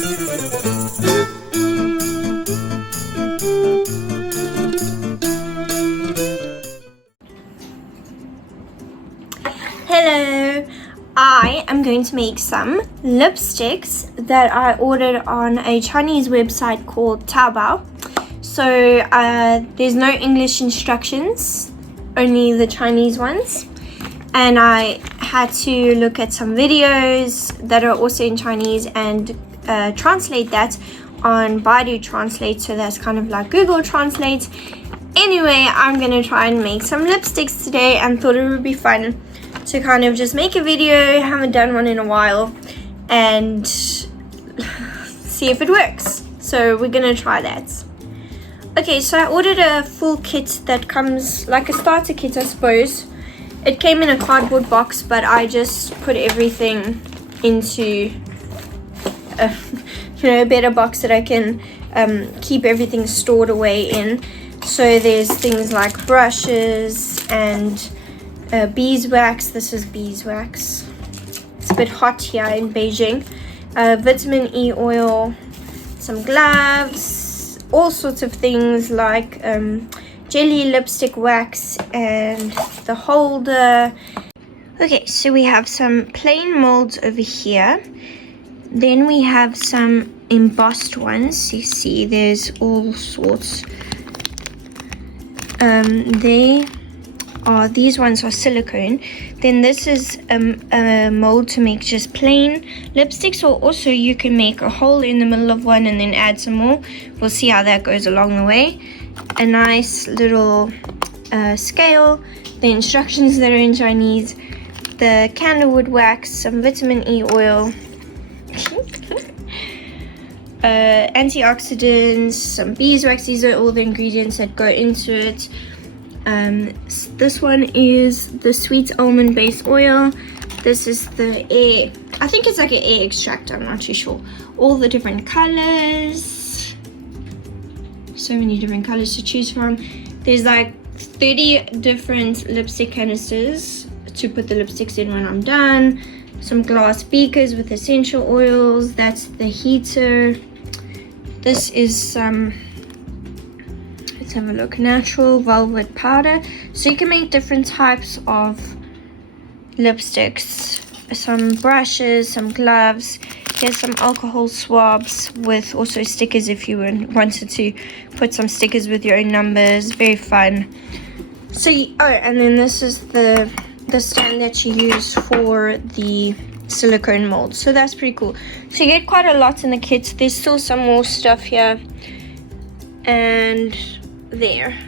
Hello, I am going to make some lipsticks that I ordered on a Chinese website called Taobao. So there's no English instructions, only the Chinese ones. And I had to look at some videos that are also in Chinese and translate that on Baidu Translate, so that's kind of like Google Translate. Anyway, I'm gonna try and make some lipsticks today and thought it would be fun to kind of just make a video, haven't done one in a while, and see if it works. So we're gonna try that. Okay, so I ordered a full kit that comes like a starter kit, I suppose. It came in a cardboard box, but I just put everything into a better box that I can keep everything stored away in. So there's things like brushes and beeswax. This is beeswax. It's a bit hot here in Beijing. Vitamin E oil, some gloves, all sorts of things like jelly lipstick wax and the holder. Okay, so we have some plain molds over here. Then we have some embossed ones. You see there's all sorts. These ones are silicone. Then this is a mold to make just plain lipsticks, or also you can make a hole in the middle of one and then add some more. We'll see how that goes along the way. A nice little scale, the instructions that are in Chinese, the candlewood wax, some vitamin E oil, antioxidants, some beeswax. These are all the ingredients that go into it. This one is the Sweet Almond base oil. This is the air, I think it's like an air extract, I'm not too sure. All the different colors, so many different colors to choose from. There's like 30 different lipstick canisters to put the lipsticks in when I'm done. Some glass beakers with essential oils. That's the heater. This is some, let's have a look, natural velvet powder. So you can make different types of lipsticks. Some brushes, some gloves. Here's some alcohol swabs with also stickers if you wanted to put some stickers with your own numbers. Very fun. So, and then this is the stand that you use for the silicone mold. So that's pretty cool. So you get quite a lot in the kit. There's still some more stuff here and there.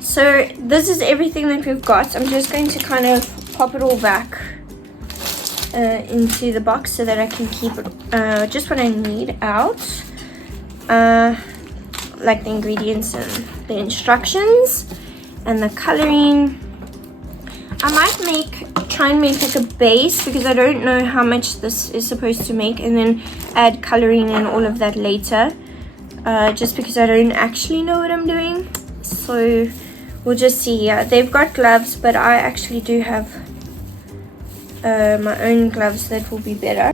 So this is everything that we've got. I'm just going to kind of pop it all back into the box so that I can keep it just what I need out, like the ingredients and the instructions and the coloring. I might try and make like a base, because I don't know how much this is supposed to make, and then add coloring and all of that later, just because I don't actually know what I'm doing. So we'll just see here. They've got gloves, but I actually do have my own gloves that will be better.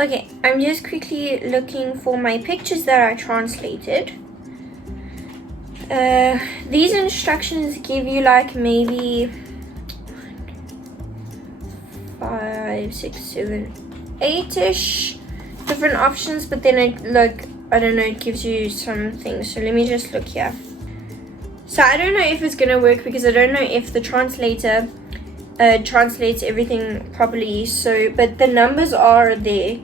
Okay, I'm just quickly looking for my pictures that I translated. These instructions give you like maybe 5, 6, 7, 8-ish different options, but then I don't know, it gives you some things. So let me just look here. So I don't know if it's gonna work, because I don't know if the translator translates everything properly. So, but the numbers are there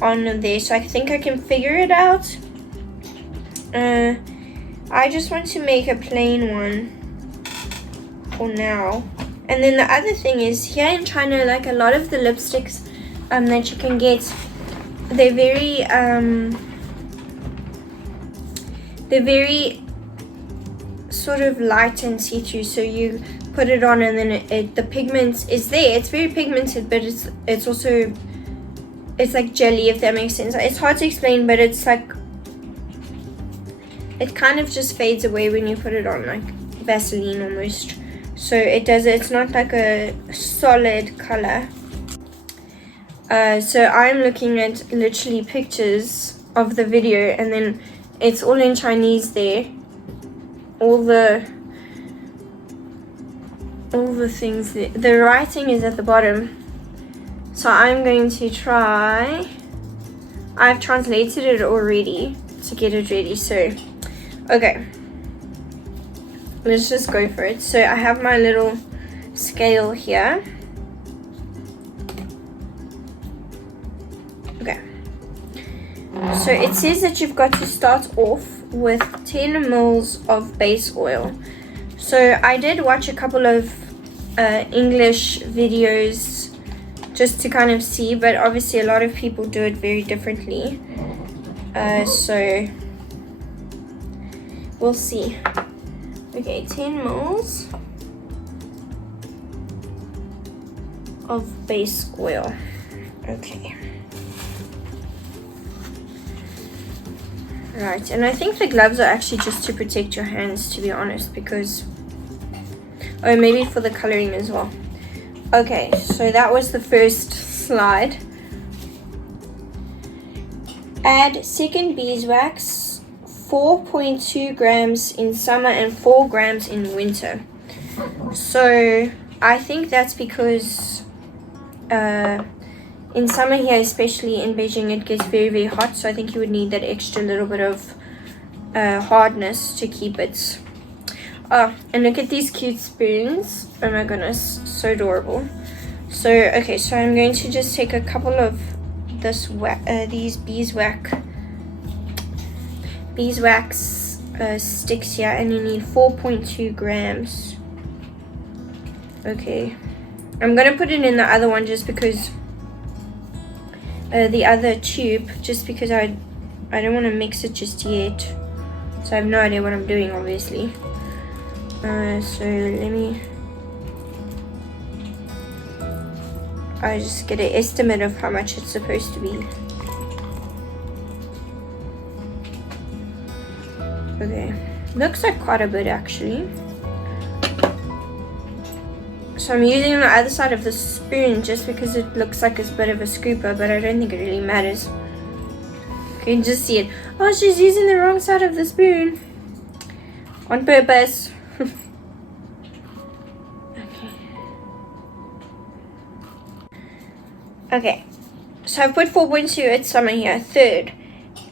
on there, so I think I can figure it out. I just want to make a plain one for now. And then the other thing is, here in China, like a lot of the lipsticks that you can get, they're very sort of light and see-through, so you put it on and then the pigment is there. It's very pigmented, but it's also, it's like jelly, if that makes sense. It's hard to explain, but it's like, it kind of just fades away when you put it on, like Vaseline almost. So it's not like a solid color. So I'm looking at literally pictures of the video, and then it's all in Chinese there. All the things, the writing is at the bottom. So I'm going to try. I've translated it already to get it ready. So, okay. Let's just go for it. So I have my little scale here. Okay. So it says that you've got to start off with 10 mils of base oil. So I did watch a couple of English videos just to kind of see, but obviously a lot of people do it very differently. So we'll see. Okay, 10 mils of base oil. Okay. Right, and I think the gloves are actually just to protect your hands, to be honest, because, oh, maybe for the coloring as well. Okay, so that was the first slide. Add second beeswax, 4.2 grams in summer and 4 grams in winter. So I think that's because in summer here, especially in Beijing, it gets very, very hot. So I think you would need that extra little bit of hardness to keep it. Oh, and look at these cute spoons. Oh my goodness, so adorable. So, okay, so I'm going to just take a couple of these beeswax sticks here, and you need 4.2 grams. Okay, I'm gonna put it in the other one just because the other tube, just because I don't want to mix it just yet, so I have no idea what I'm doing, obviously. So let me, I just get an estimate of how much it's supposed to be. Okay, looks like quite a bit actually. So I'm using the other side of the spoon just because it looks like it's a bit of a scooper, but I don't think it really matters. You can just see it. Oh, she's using the wrong side of the spoon. On purpose. Okay, so I've put 4.2 at summer here. Third,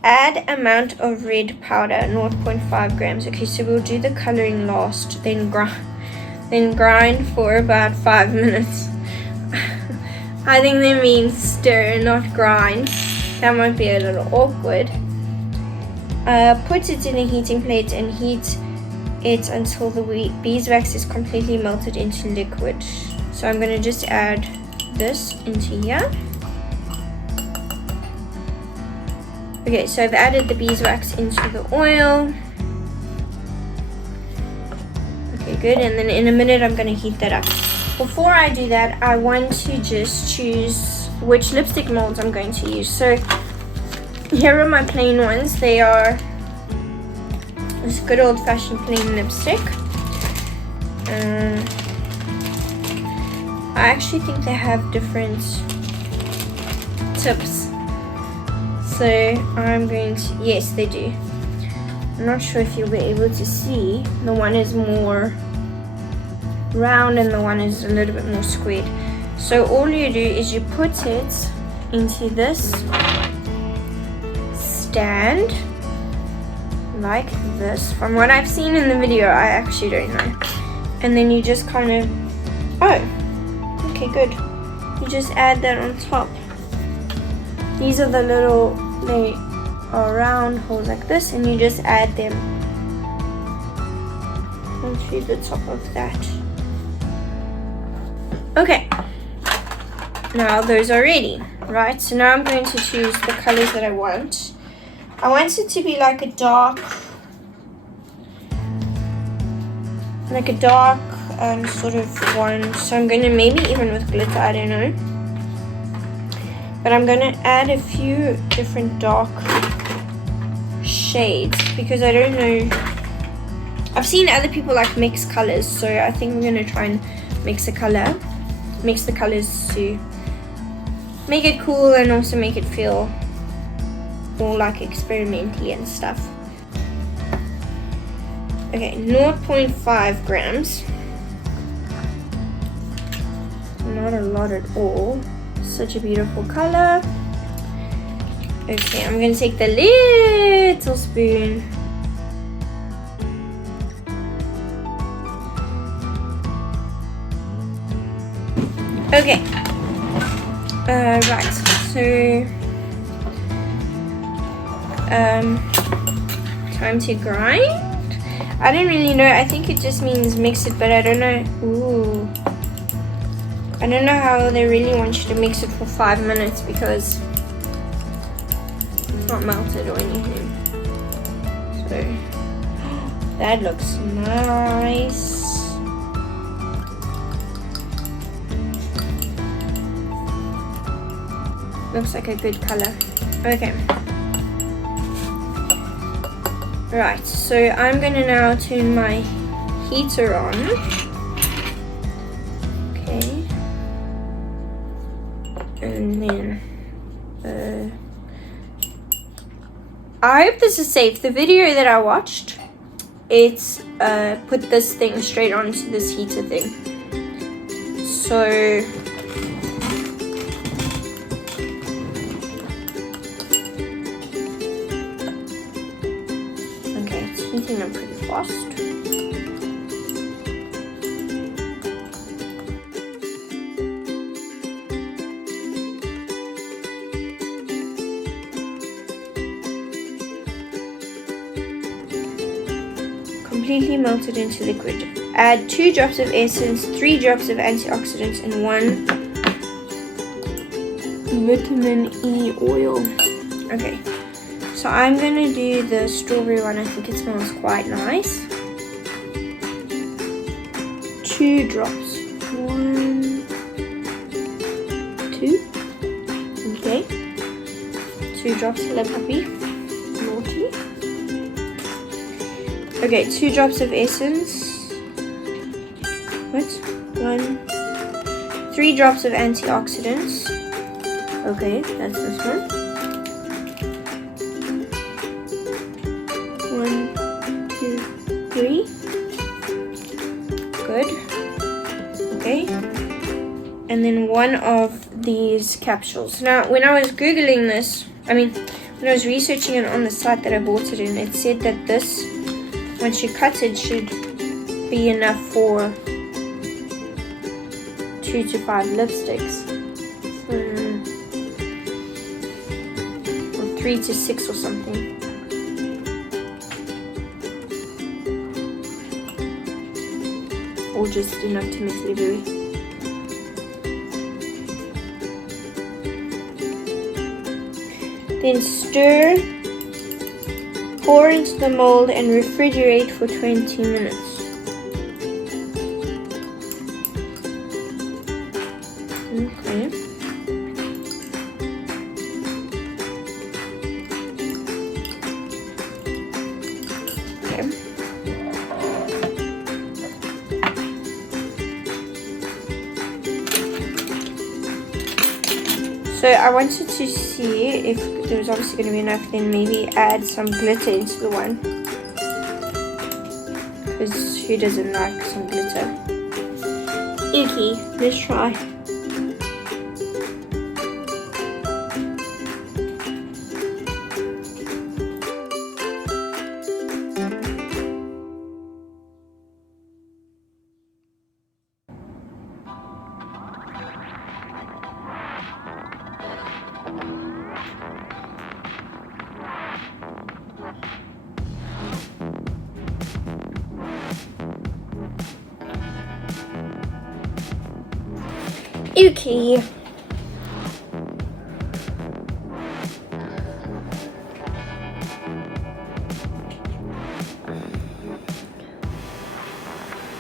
add amount of red powder, 0.5 grams. Okay, so we'll do the coloring last, then grind for about 5 minutes. I think they mean stir, not grind. That might be a little awkward. Put it in a heating plate and heat it until the beeswax is completely melted into liquid. So I'm going to just add this into here. Okay, so I've added the beeswax into the oil. Okay, good, and then in a minute I'm going to heat that up. Before I do that, I want to just choose which lipstick molds I'm going to use. So here are my plain ones. They are this good old-fashioned plain lipstick. I actually think they have different tips. So I'm going to, yes, they do. I'm not sure if you'll be able to see. The one is more round and the one is a little bit more squared. So all you do is you put it into this stand like this. From what I've seen in the video, I actually don't know. And then you just kind of, oh, okay, good. You just add that on top. These are the little, they are round holes like this, and you just add them onto the top of that. Okay, now those are ready, right? So now I'm going to choose the colors that I want. I want it to be like a dark sort of one. So I'm going to, maybe even with glitter, I don't know. But I'm going to add a few different dark shades because I don't know. I've seen other people like mix colors, so I think we're going to try and mix the colors to make it cool and also make it feel more like experimental and stuff. Okay, 0.5 grams. Not a lot at all. Such a beautiful color. Okay, I'm gonna take the little spoon. Okay. Right, so time to grind. I don't really know. I think it just means mix it, but I don't know. Ooh. I don't know how they really want you to mix it for 5 minutes because it's not melted or anything. So that looks nice. Looks like a good color. Okay. Right, so I'm gonna now turn my heater on. Okay. And then I hope this is safe. The video that I watched, it's put this thing straight onto this heater thing. So heating up pretty fast. Completely melted into liquid. Add 2 drops of essence, 3 drops of antioxidants, and 1 vitamin E oil. Okay. So I'm gonna do the strawberry one. I think it smells quite nice. 2 drops. 1, 2. Okay. 2 drops. Hello, puppy. Naughty. Okay, 2 drops of essence. What? 1. 3 drops of antioxidants. Okay, that's this one. 1, 2, 3. Good. Okay. And then 1 of these capsules. Now, when I was Googling this, when I was researching it on the site that I bought it in, it said that this, once you cut it, should be enough for 2 to 5 lipsticks. Or 3 to 6 or something. Or just enough to make delivery. Then stir, pour into the mold and refrigerate for 20 minutes. Okay. So I wanted to see if there was obviously going to be enough, then maybe add some glitter into the one. Because who doesn't like some glitter? Okay, let's try. Okay.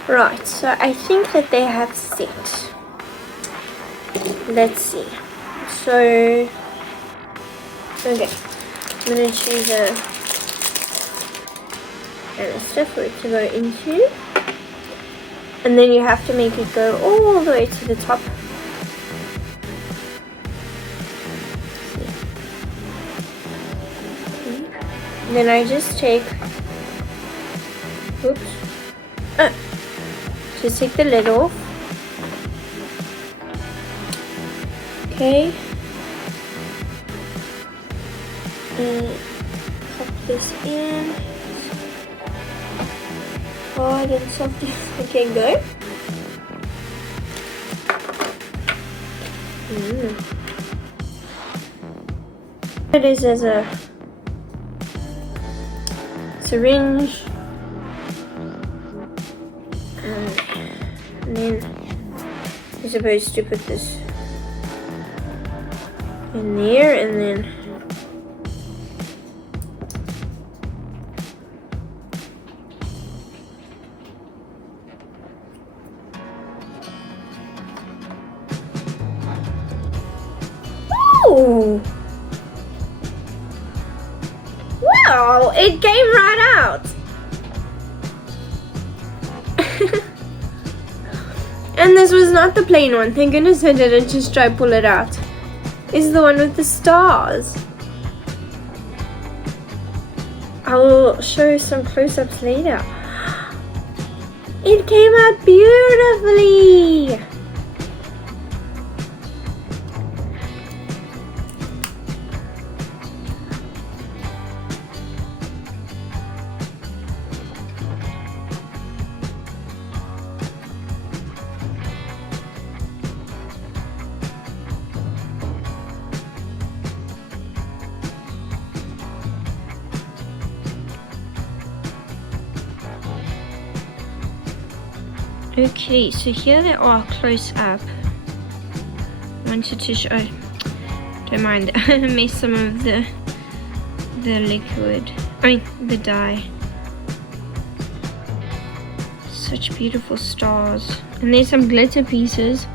Right, so I think that they have set. Let's see. So, okay, I'm going to choose a canister for it to go into. And then you have to make it go all the way to the top. And then I just take, just take the lid off. Okay. And pop this in. Hard and soft. Okay, go. It is as a syringe, and then you're supposed to put this in there, and then ooh! Wow, it came right out. And this was not the plain one. Thank goodness I didn't just try pull it out. This is the one with the stars. I will show you some close-ups later. It came out beautifully. Okay, so here they are close up. Wanted to show, don't mind, I missed some of the liquid, the dye. Such beautiful stars. And there's some glitter pieces.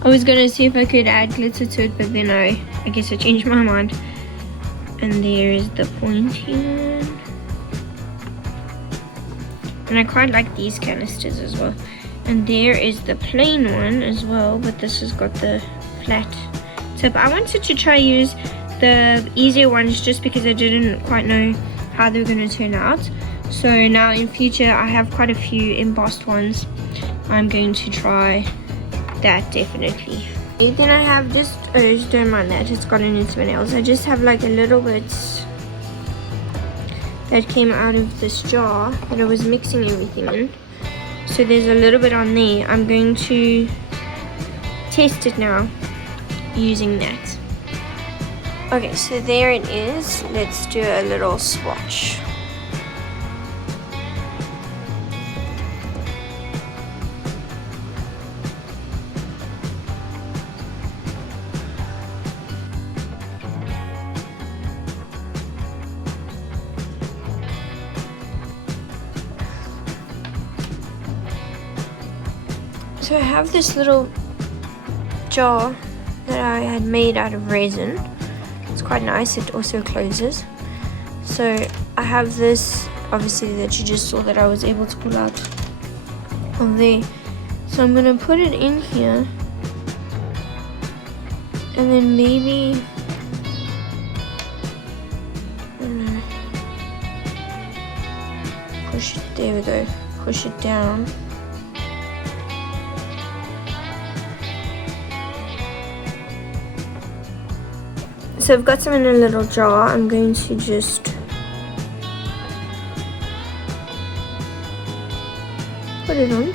I was gonna see if I could add glitter to it, but then I guess I changed my mind. And there is the pointy one. And I quite like these canisters as well. And there is the plain one as well, but this has got the flat tip. I wanted to try use the easier ones just because I didn't quite know how they were going to turn out. So now in future I have quite a few embossed ones. I'm going to try that definitely. And then I have just, don't mind that, it's gotten into my nails. I just have like a little bit that came out of this jar that I was mixing everything in. So there's a little bit on there. I'm going to test it now using that. Okay, so there it is. Let's do a little swatch. So I have this little jar that I had made out of resin. It's quite nice, it also closes. So I have this, obviously, that you just saw that I was able to pull out of there. So I'm going to put it in here. And then maybe, I don't know, push it, there we go, push it down. So I've got some in a little jar. I'm going to just put it on.